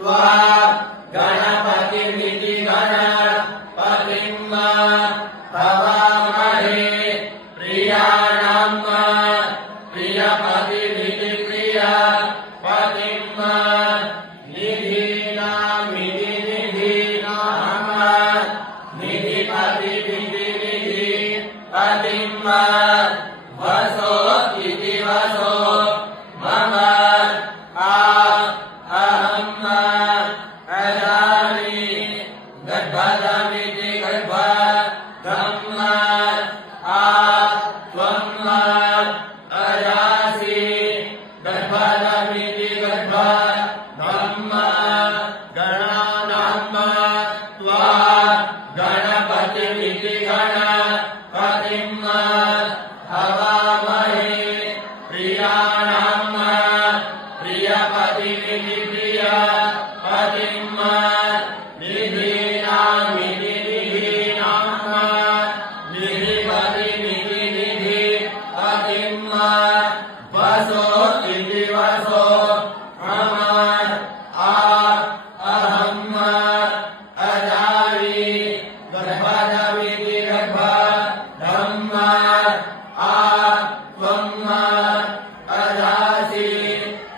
त्वा गणपतिमिति गणपतिम् हवामहे प्रियाणाम् प्रियपतिमिति प्रियपतिम् निधीनामिति निधीनाम् निधिपतिमिति निधिपतिम् वसो इति वसो मम अहम् अजामि गर्भधमिति गर्भधम् त्वम् अजासि गर्भधमिति गर्भधम् गणानाम् त्वा गणपतिमिति गणपतिम् हवामहे प्रियाणाम् प्रियपतिमिति प्रियपतिम्